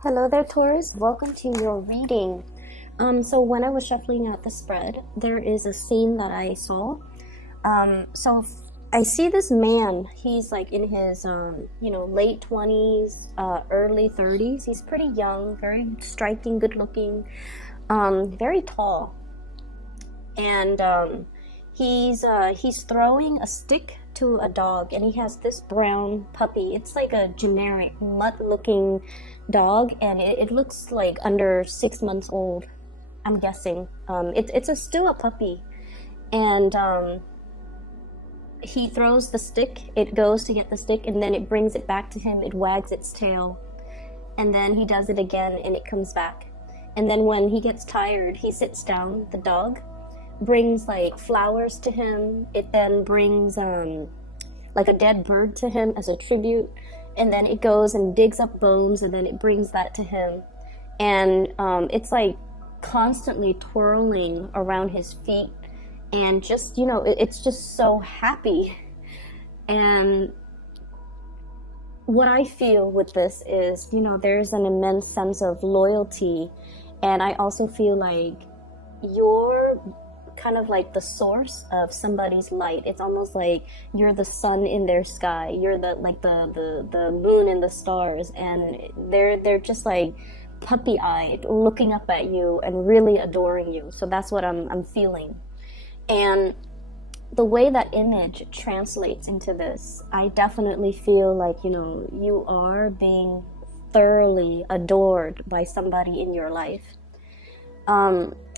Hello there, Taurus. Welcome to your reading. So when I was shuffling out the spread, there is a scene that I saw. I see this man. He's like in his, late 20s, early 30s. He's pretty young, very striking, good looking, very tall. And he's throwing a stick to a dog, and he has this brown puppy. It's like a generic mutt-looking dog, and it looks like under 6 months old, I'm guessing. It's still a puppy, and he throws the stick. It goes to get the stick, and then it brings it back to him. It wags its tail, and then he does it again, and it comes back. And then when he gets tired, he sits down. The dog brings like flowers to him. It then brings like a dead bird to him as a tribute, and then it goes and digs up bones, and then it brings that to him. And it's like constantly twirling around his feet, and just it's just so happy. And what I feel with this is, there's an immense sense of loyalty, and I also feel like you're kind of like the source of somebody's light. It's almost like you're the sun in their sky. You're the moon in the stars, and they're just like puppy-eyed, looking up at you and really adoring you. So that's what I'm feeling. And the way that image translates into this, I definitely feel like you are being thoroughly adored by somebody in your life.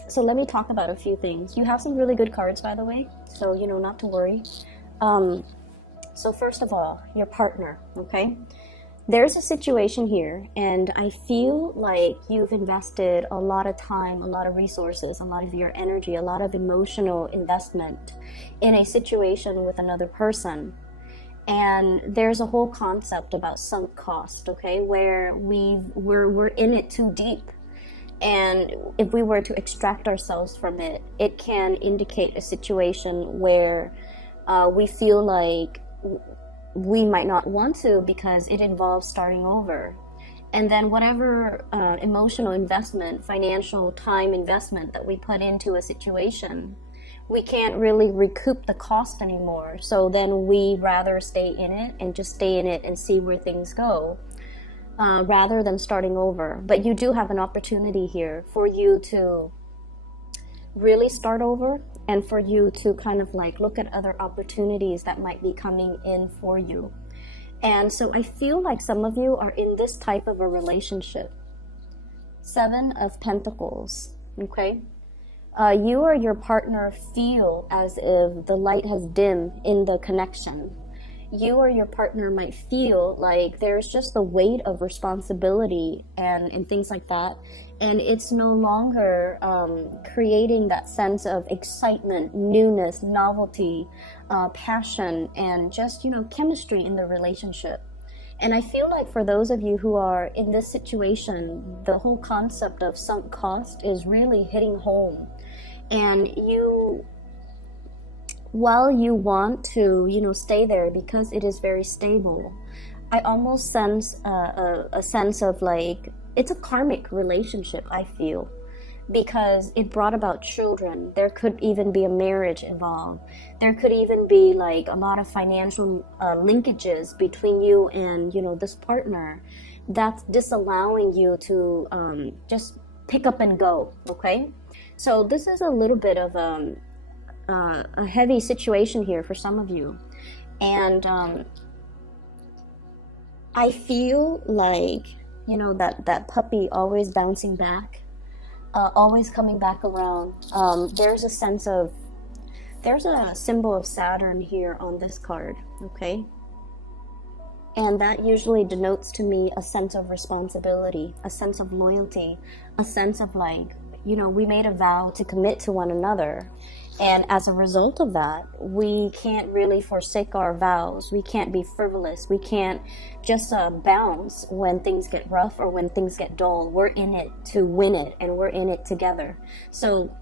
So let me talk about a few things. You have some really good cards, by the way, so not to worry. So first of all, your partner, okay? There's a situation here, and I feel like you've invested a lot of time, a lot of resources, a lot of your energy, a lot of emotional investment in a situation with another person. And there's a whole concept about sunk cost, okay, where we're in it too deep. And if we were to extract ourselves from it, it can indicate a situation where we feel like we might not want to, because it involves starting over. And then whatever emotional investment, financial time investment that we put into a situation, we can't really recoup the cost anymore. So then we rather stay in it and just stay in it and see where things go. Rather than starting over. But you do have an opportunity here for you to really start over, and for you to kind of like look at other opportunities that might be coming in for you. And so I feel like some of you are in this type of a relationship. 7 of Pentacles, okay? You or your partner feel as if the light has dimmed in the connection. You or your partner might feel like there's just the weight of responsibility and things like that, and it's no longer creating that sense of excitement, newness, novelty, passion, and just chemistry in the relationship. And I feel like for those of you who are in this situation, the whole concept of sunk cost is really hitting home. And while you want to, stay there because it is very stable, I almost sense a sense of like, it's a karmic relationship, I feel, because it brought about children. There could even be a marriage involved. There could even be like a lot of financial linkages between you and, this partner that's disallowing you to just pick up and go, okay? So this is a little bit of a heavy situation here for some of you. And I feel like that puppy always bouncing back, always coming back around. There's a symbol of Saturn here on this card, okay? And that usually denotes to me a sense of responsibility, a sense of loyalty, a sense of like, we made a vow to commit to one another. And as a result of that, we can't really forsake our vows. We can't be frivolous. We can't just bounce when things get rough or when things get dull. We're in it to win it, and we're in it together. So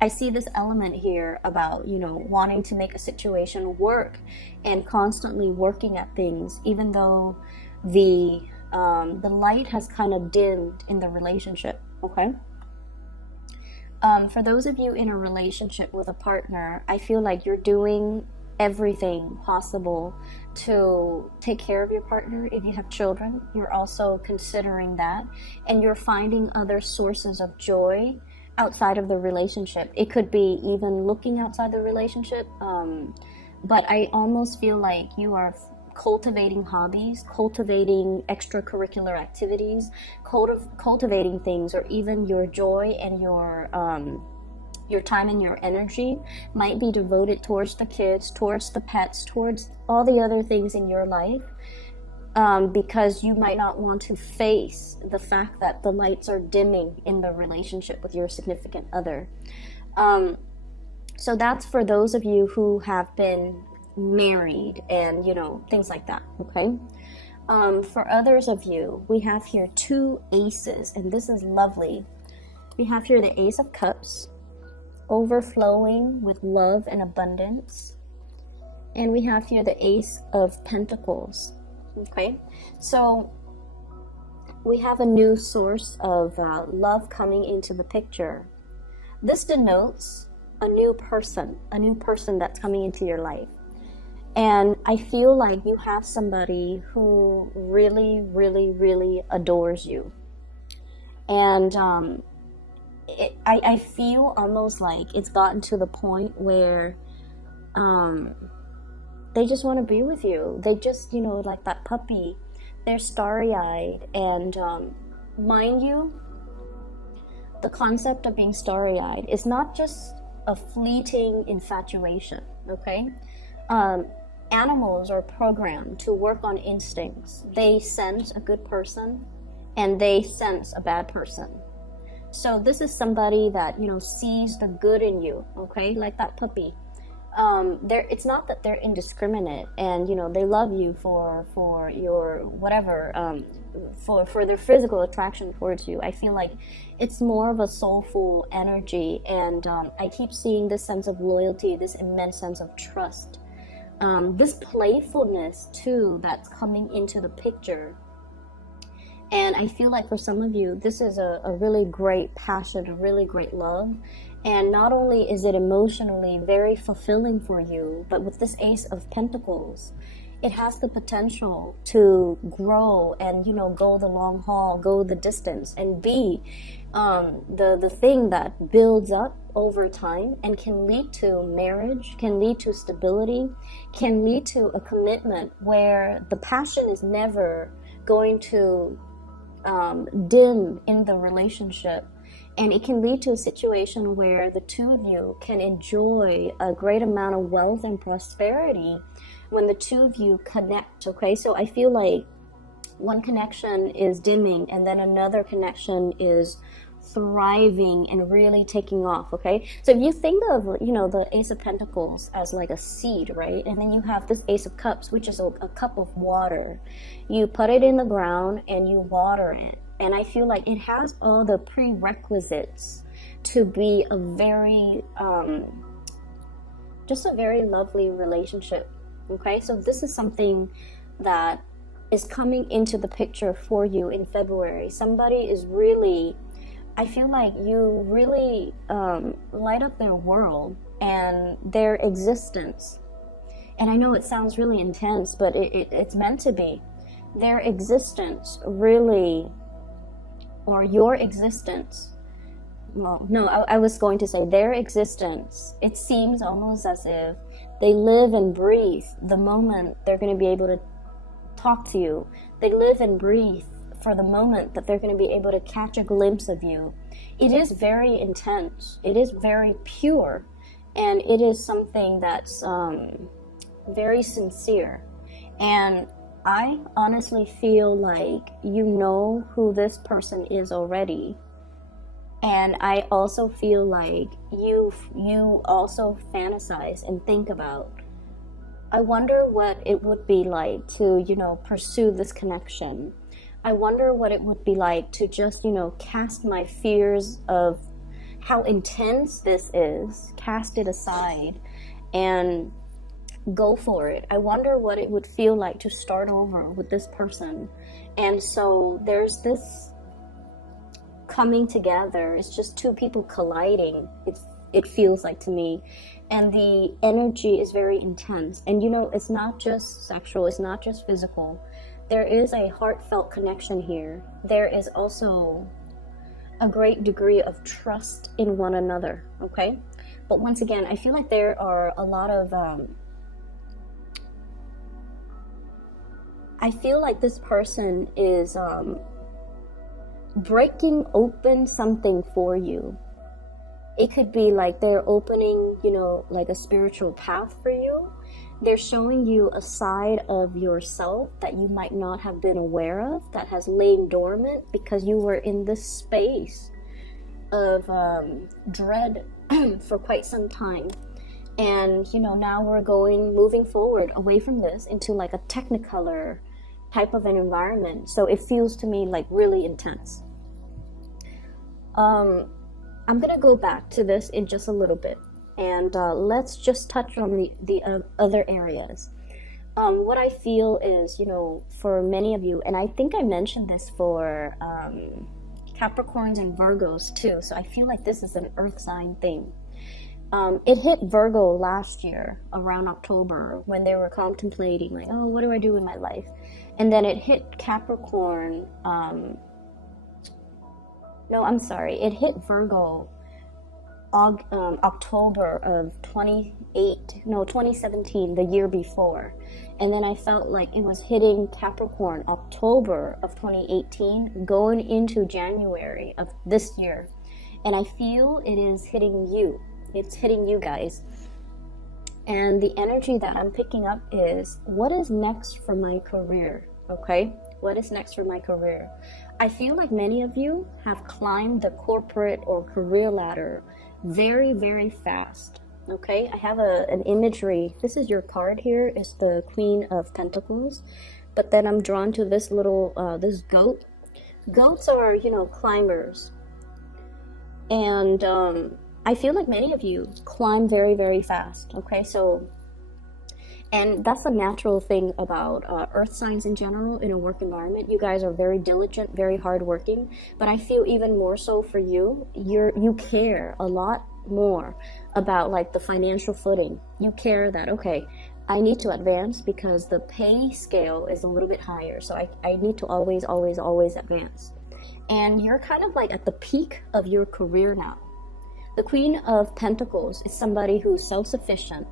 I see this element here about, wanting to make a situation work and constantly working at things, even though the the light has kind of dimmed in the relationship, okay? For those of you in a relationship with a partner, I feel like you're doing everything possible to take care of your partner. If you have children, you're also considering that, and you're finding other sources of joy outside of the relationship. It could be even looking outside the relationship, but I almost feel like you are cultivating hobbies, cultivating extracurricular activities, cultivating things, or even your joy and your time and your energy might be devoted towards the kids, towards the pets, towards all the other things in your life, because you might not want to face the fact that the lights are dimming in the relationship with your significant other. So that's for those of you who have been married and, you know, things like that, okay? For others of you, we have here 2 aces, and this is lovely. We have here the Ace of Cups, overflowing with love and abundance. And we have here the Ace of Pentacles, okay? So we have a new source of love coming into the picture. This denotes a new person that's coming into your life. And I feel like you have somebody who really, really, really adores you. And I feel almost like it's gotten to the point where they just want to be with you. They just, you know, like that puppy, they're starry-eyed. And mind you, the concept of being starry-eyed is not just a fleeting infatuation, okay? Animals are programmed to work on instincts. They sense a good person and they sense a bad person. So this is somebody that, you know, sees the good in you, okay? Like that puppy. It's not that they're indiscriminate and, you know, they love you for your whatever, for their physical attraction towards you. I feel like it's more of a soulful energy, and I keep seeing this sense of loyalty, this immense sense of trust. This playfulness too that's coming into the picture. And I feel like for some of you, this is a really great passion, a really great love. And not only is it emotionally very fulfilling for you, but with this Ace of Pentacles, it has the potential to grow and, you know, go the long haul, go the distance, and be the thing that builds up over time and can lead to marriage, can lead to stability, can lead to a commitment where the passion is never going to dim in the relationship. And it can lead to a situation where the two of you can enjoy a great amount of wealth and prosperity when the two of you connect, okay? So I feel like one connection is dimming and then another connection is thriving and really taking off, okay? So if you think of, you know, the Ace of Pentacles as like a seed, right? And then you have this Ace of Cups, which is a cup of water. You put it in the ground and you water it. And I feel like it has all the prerequisites to be a very, just a very lovely relationship, okay? So this is something that is coming into the picture for you in February. Somebody is really, I feel like you really light up their world and their existence. And I know it sounds really intense, but it's meant to be. Their existence really, or your existence, well, no, I was going to say their existence, it seems almost as if they live and breathe the moment they're going to be able to talk to you. They live and breathe for the moment that they're going to be able to catch a glimpse of you. It is very intense. It is very pure. And it is something that's very sincere. And I honestly feel like you know who this person is already. And I also feel like you also fantasize and think about, I wonder what it would be like to, you know, pursue this connection. I wonder what it would be like to just, you know, cast my fears of how intense this is, cast it aside, and go for it. I wonder what it would feel like to start over with this person. And so there's this coming together. It's just two people colliding. It feels like to me. And the energy is very intense. And you know, it's not just sexual, it's not just physical. There is a heartfelt connection here. There is also a great degree of trust in one another, okay? But once again, I feel like there are a lot of I feel like this person is breaking open something for you. It could be like they're opening, you know, like a spiritual path for you. They're showing you a side of yourself that you might not have been aware of, that has lain dormant because you were in this space of dread for quite some time. And, you know, now we're moving forward away from this into like a technicolor type of an environment. So it feels to me like really intense. I'm gonna go back to this in just a little bit, and let's just touch on the other areas. What I feel is, you know, for many of you, and I think I mentioned this for Capricorns and Virgos too, so I feel like this is an earth sign thing. It hit Virgo last year around October when they were contemplating like, oh, what do I do with my life? And then it hit Capricorn, it hit Virgo October of 2017, the year before. And then I felt like it was hitting Capricorn October of 2018, going into January of this year. And I feel it is hitting you. It's hitting you guys. And the energy that I'm picking up is, what is next for my career? Okay? What is next for my career? I feel like many of you have climbed the corporate or career ladder very, very fast. Okay? I have an imagery. This is your card here. It's the Queen of Pentacles. But then I'm drawn to this little, this goat. Goats are, you know, climbers. And I feel like many of you climb very, very fast. Okay? So, and that's a natural thing about earth signs in general in a work environment. You guys are very diligent, very hardworking, but I feel even more so for you. You care a lot more about like the financial footing. You care that, okay, I need to advance because the pay scale is a little bit higher. So I need to always, always, always advance. And you're kind of like at the peak of your career now. The Queen of Pentacles is somebody who's self-sufficient,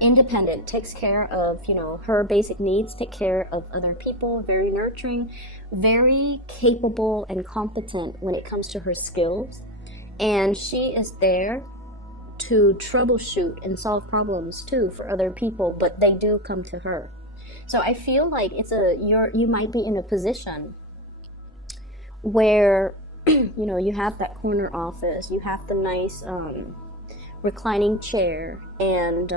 independent, takes care of, you know, her basic needs, take care of other people, very nurturing, very capable and competent when it comes to her skills. And she is there to troubleshoot and solve problems too for other people, but they do come to her. So I feel like you might be in a position where you know, you have that corner office, you have the nice reclining chair, and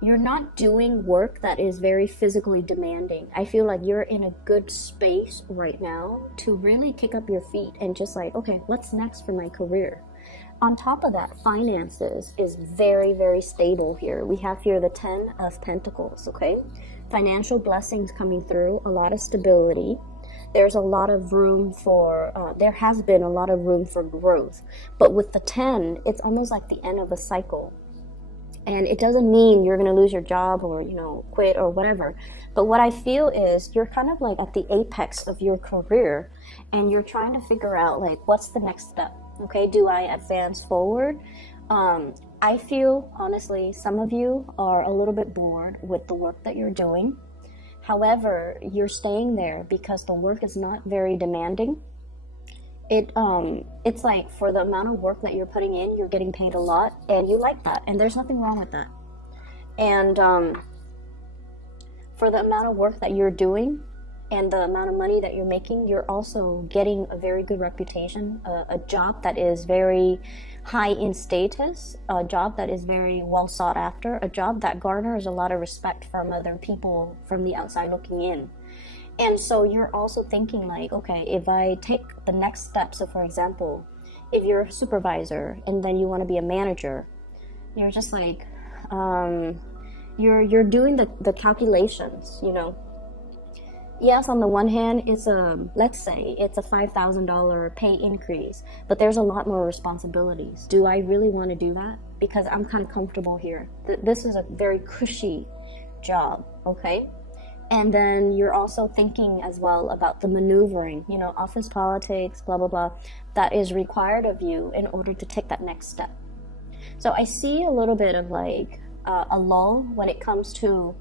you're not doing work that is very physically demanding. I feel like you're in a good space right now to really kick up your feet and just like, okay, what's next for my career? On top of that, finances is very, very stable here. We have here the 10 of Pentacles, okay? Financial blessings coming through, a lot of stability. There's a lot of room for, there has been a lot of room for growth. But with the 10, it's almost like the end of a cycle. And it doesn't mean you're going to lose your job or, you know, quit or whatever. But what I feel is you're kind of like at the apex of your career and you're trying to figure out like, what's the next step? Okay, do I advance forward? I feel, honestly, some of you are a little bit bored with the work that you're doing. However, you're staying there because the work is not very demanding. It's like for the amount of work that you're putting in, you're getting paid a lot, and you like that, and there's nothing wrong with that. And for the amount of work that you're doing and the amount of money that you're making, you're also getting a very good reputation, a job that is very high in status, a job that is very well sought after, a job that garners a lot of respect from other people from the outside looking in. And so you're also thinking like, okay, if I take the next step, so for example, if you're a supervisor and then you want to be a manager, you're just like, you're doing the calculations, you know. Yes, on the one hand, it's let's say it's a $5,000 pay increase, but there's a lot more responsibilities. Do I really want to do that? Because I'm kind of comfortable here. This is a very cushy job, okay? And then you're also thinking as well about the maneuvering, you know, office politics, blah, blah, blah, that is required of you in order to take that next step. So I see a little bit of like a lull when it comes to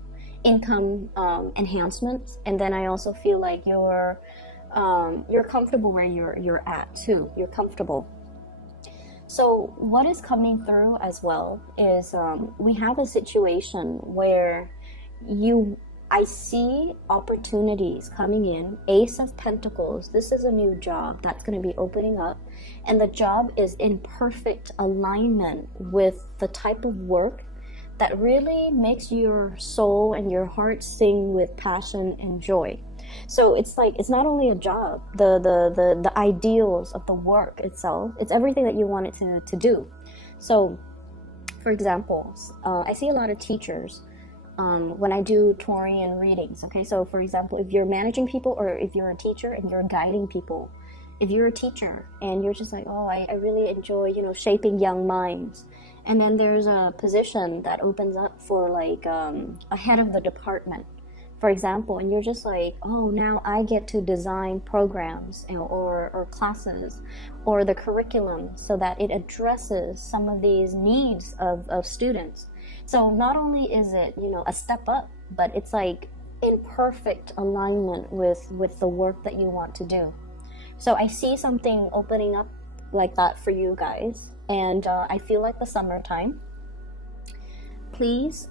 income enhancements, and then I also feel like you're comfortable where you're at too. You're comfortable. So what is coming through as well is we have a situation where I see opportunities coming in. Ace of Pentacles. This is a new job that's going to be opening up, and the job is in perfect alignment with the type of work that really makes your soul and your heart sing with passion and joy. So it's like, it's not only a job, the ideals of the work itself, it's everything that you want it to do. So for example, I see a lot of teachers when I do Taurian readings. Okay, so for example, if you're managing people, or if you're a teacher and you're guiding people, if you're a teacher and you're just like, oh, I really enjoy, you know, shaping young minds, and then there's a position that opens up for like a head of the department, for example, and you're just like, oh, now I get to design programs, you know, or classes, or the curriculum, so that it addresses some of these needs of students. So not only is it, you know, a step up, but it's like in perfect alignment with the work that you want to do. So I see something opening up like that for you guys, and I feel like the summertime. Please,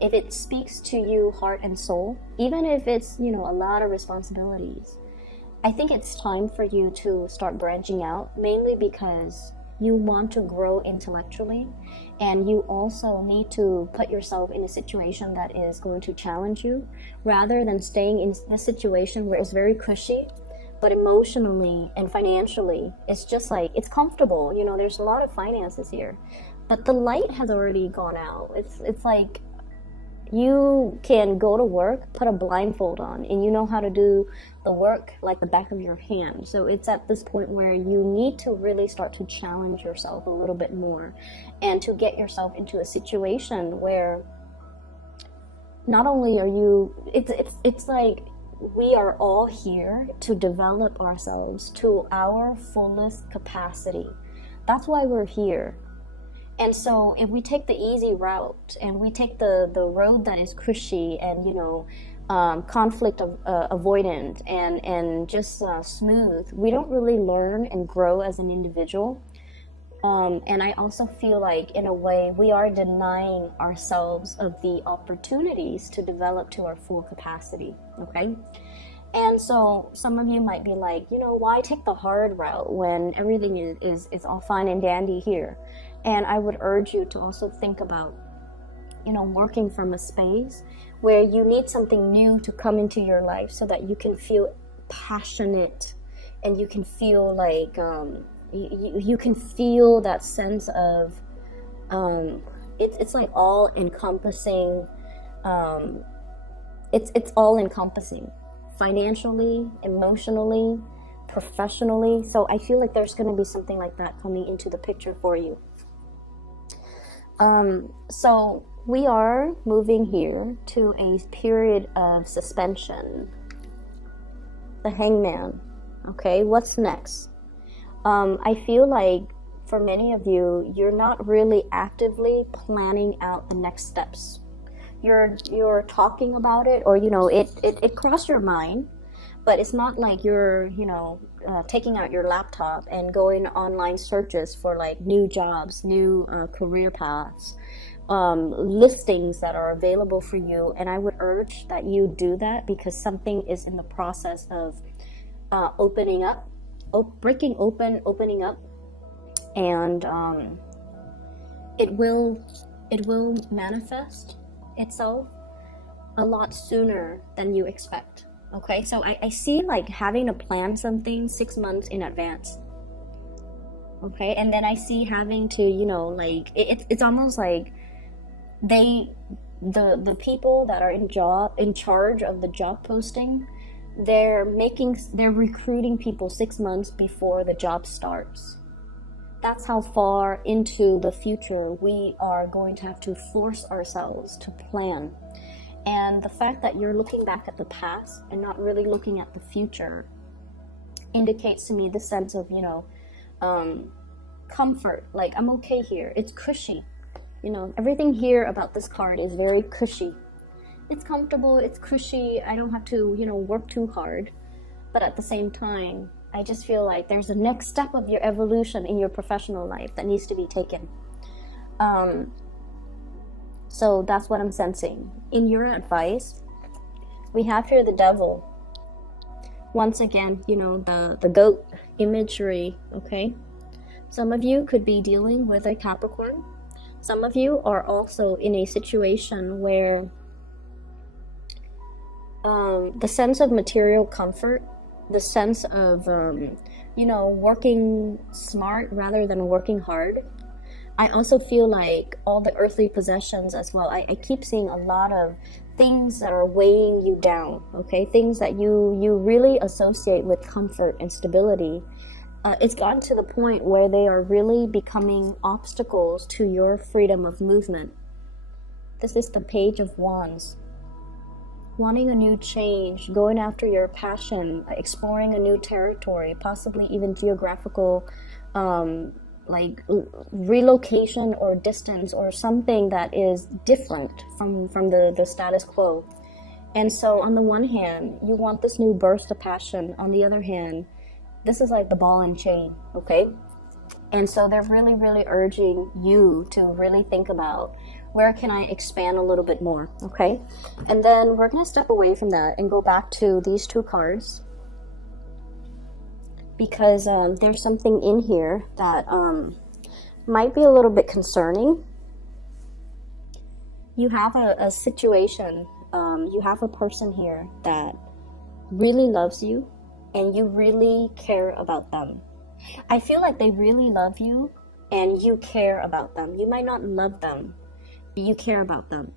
if it speaks to you heart and soul, even if it's, you know, a lot of responsibilities, I think it's time for you to start branching out, mainly because you want to grow intellectually, and you also need to put yourself in a situation that is going to challenge you, rather than staying in a situation where it's very cushy, but emotionally and financially, it's just like, it's comfortable. You know, there's a lot of finances here, but the light has already gone out. It's like you can go to work, put a blindfold on, and you know how to do the work like the back of your hand. So it's at this point where you need to really start to challenge yourself a little bit more, and to get yourself into a situation where not only are you, it's like, we are all here to develop ourselves to our fullest capacity. That's why we're here. And so if we take the easy route, and we take the road that is cushy and, you know, conflict avoidant and just smooth, we don't really learn and grow as an individual. And I also feel like, in a way, we are denying ourselves of the opportunities to develop to our full capacity, okay? And so some of you might be like, you know, why take the hard route when everything is all fine and dandy here? And I would urge you to also think about, you know, working from a space where you need something new to come into your life, so that you can feel passionate, and you can feel like, you can feel that sense of, it's like all encompassing. It's all encompassing, financially, emotionally, professionally. So I feel like there's going to be something like that coming into the picture for you. So we are moving here to a period of suspension. The Hangman. Okay, what's next? I feel like for many of you, you're not really actively planning out the next steps. You're talking about it, or, you know, it crossed your mind, but it's not like you're, you know, taking out your laptop and going online searches for like new jobs, new career paths, listings that are available for you. And I would urge that you do that, because something is in the process of opening up, opening up, and it will manifest itself a lot sooner than you expect. Okay, so I see like having to plan something 6 months in advance. Okay, and then I see having to, you know, like it's almost like the people that are in charge of the job posting, they're recruiting people 6 months before the job starts. That's how far into the future we are going to have to force ourselves to plan. And the fact that you're looking back at the past and not really looking at the future indicates to me the sense of, comfort. Like, I'm okay here. It's cushy. Everything here about this card is very cushy. It's comfortable, it's cushy. I don't have to, work too hard. But at the same time, I just feel like there's a next step of your evolution in your professional life that needs to be taken. So that's what I'm sensing. In your advice, we have here the devil. Once again, the goat imagery, okay? Some of you could be dealing with a Capricorn. Some of you are also in a situation where the sense of material comfort, the sense of, working smart rather than working hard. I also feel like all the earthly possessions as well. I keep seeing a lot of things that are weighing you down, okay? Things that you really associate with comfort and stability. It's gotten to the point where they are really becoming obstacles to your freedom of movement. This is the Page of Wands. Wanting a new change, going after your passion, exploring a new territory, possibly even geographical, relocation or distance or something that is different from the status quo. And so on the one hand, you want this new burst of passion. On the other hand, this is like the ball and chain, okay? And so they're really, really urging you to really think about, where can I expand a little bit more, okay? And then we're going to step away from that and go back to these two cards, because there's something in here that might be a little bit concerning. You have a situation, you have a person here that really loves you, and you really care about them. I feel like they really love you and you care about them. You might not love them, but you care about them.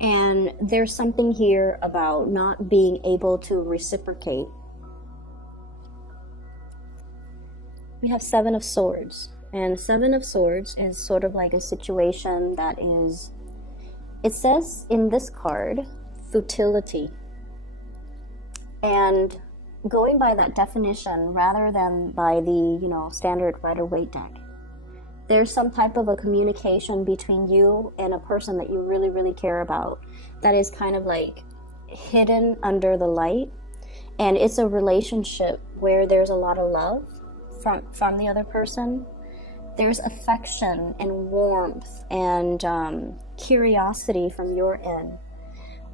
And there's something here about not being able to reciprocate. We have Seven of Swords. And Seven of Swords is sort of like a situation that is, it says in this card, futility. And going by that definition rather than by the, standard Rider-Waite deck, there's some type of a communication between you and a person that you really, really care about that is kind of like hidden under the light. And it's a relationship where there's a lot of love from the other person. There's affection and warmth and curiosity from your end.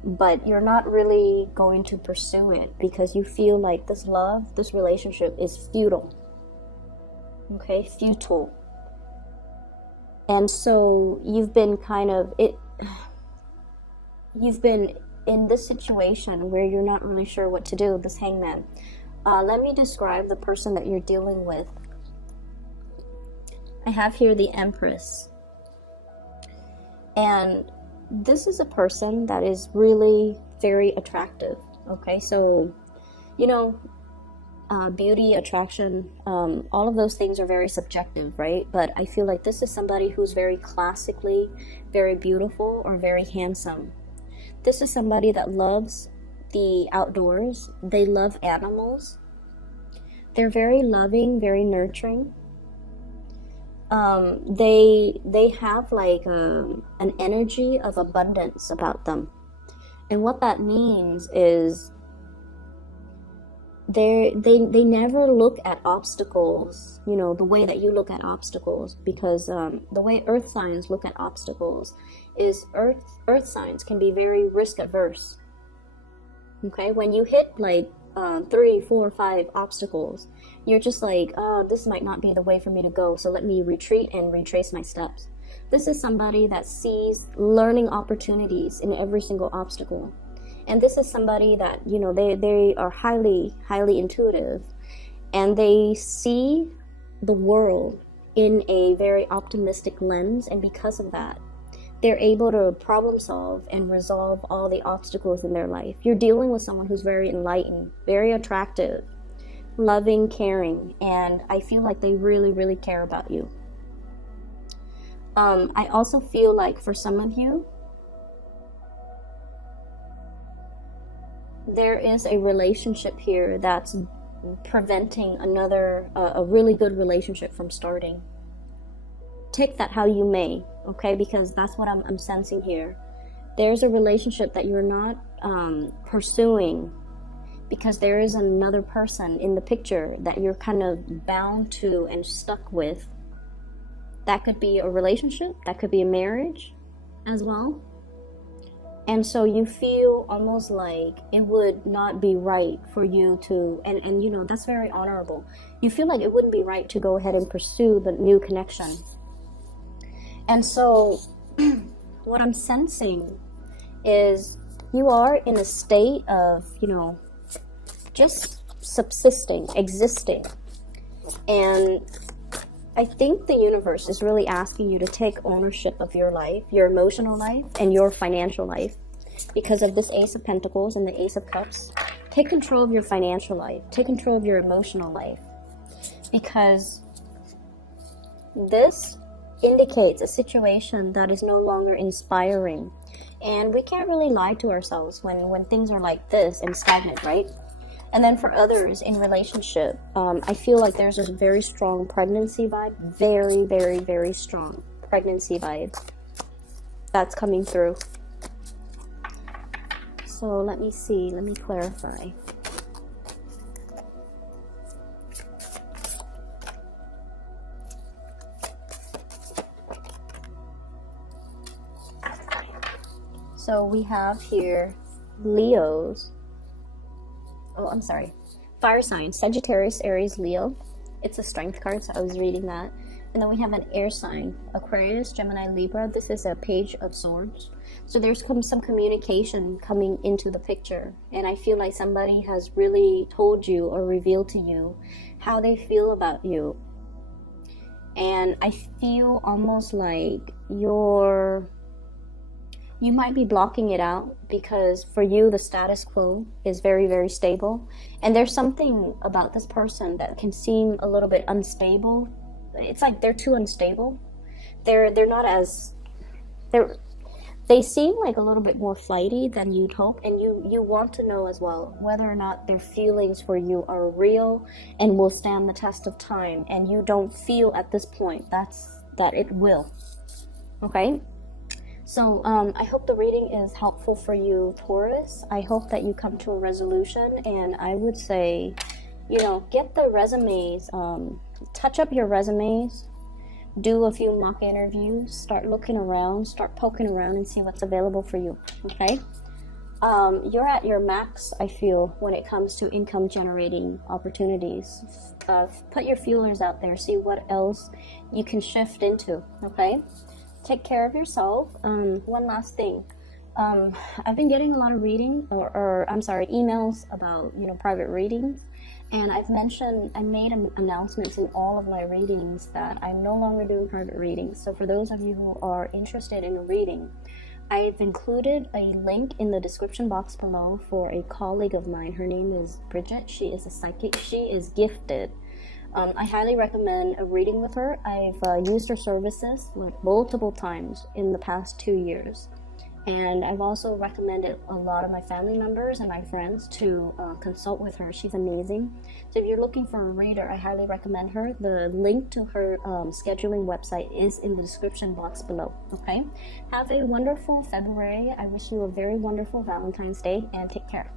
But you're not really going to pursue it because you feel like this love, this relationship is futile. Okay, futile. And so you've been you've been in this situation where you're not really sure what to do, this Hangman. Let me describe the person that you're dealing with. I have here the Empress. And this is a person that is really very attractive, okay? So, beauty, attraction, all of those things are very subjective, right? But I feel like this is somebody who's very classically very beautiful or very handsome. This is somebody that loves the outdoors. They love animals. They're very loving, very nurturing. They have like an energy of abundance about them. And what that means is they never look at obstacles, the way that you look at obstacles, because the way earth signs look at obstacles is earth signs can be very risk averse. Okay, when you hit like 3, 4, 5 obstacles, you're just like, oh, this might not be the way for me to go, so let me retreat and retrace my steps. This is somebody that sees learning opportunities in every single obstacle. And this is somebody that, they are highly, highly intuitive, and they see the world in a very optimistic lens, and because of that, they're able to problem solve and resolve all the obstacles in their life. You're dealing with someone who's very enlightened, very attractive, loving, caring, and I feel like they really, really care about you. I also feel like for some of you, there is a relationship here that's preventing a really good relationship from starting. Take that how you may, okay? Because that's what I'm sensing here. There's a relationship that you're not pursuing because there is another person in the picture that you're kind of bound to and stuck with. That could be a relationship, that could be a marriage as well. And so you feel almost like it would not be right for you to, and you know, that's very honorable. You feel like it wouldn't be right to go ahead and pursue the new connection. And so what I'm sensing is you are in a state of, you know, just subsisting, existing. And I think the universe is really asking you to take ownership of your life, your emotional life, and your financial life. Because of this Ace of Pentacles and the Ace of Cups, take control of your financial life. Take control of your emotional life. Because this indicates a situation that is no longer inspiring. And we can't really lie to ourselves when things are like this and stagnant, right? And then for others in relationship, I feel like there's a very strong pregnancy vibe. Very, very, very strong pregnancy vibe that's coming through. So let me see. Let me clarify. So we have here Leos. Oh, I'm sorry. Fire sign, Sagittarius, Aries, Leo. It's a strength card, so I was reading that. And then we have an air sign, Aquarius, Gemini, Libra. This is a Page of Swords. So there's some communication coming into the picture. And I feel like somebody has really told you or revealed to you how they feel about you. And I feel almost like you might be blocking it out because for you, the status quo is very, very stable. And there's something about this person that can seem a little bit unstable. It's like they're too unstable. They seem like a little bit more flighty than you'd hope. And you want to know as well whether or not their feelings for you are real and will stand the test of time. And you don't feel at this point that it will. Okay? So I hope the reading is helpful for you, Taurus. I hope that you come to a resolution, and I would say, you know, get the resumes, touch up your resumes, do a few mock interviews, start looking around, start poking around and see what's available for you, okay? You're at your max, I feel, when it comes to income generating opportunities. Put your feelers out there, see what else you can shift into, okay? Take care of yourself. One last thing. I've been getting a lot of emails about, you know, private readings. And I made announcements in all of my readings that I'm no longer doing private readings. So for those of you who are interested in a reading, I've included a link in the description box below for a colleague of mine. Her name is Bridget. She is a psychic. She is gifted. I highly recommend a reading with her. I've used her services multiple times in the past 2 years. And I've also recommended a lot of my family members and my friends to consult with her. She's amazing. So if you're looking for a reader, I highly recommend her. The link to her scheduling website is in the description box below. Okay? Have a wonderful February. I wish you a very wonderful Valentine's Day, and take care.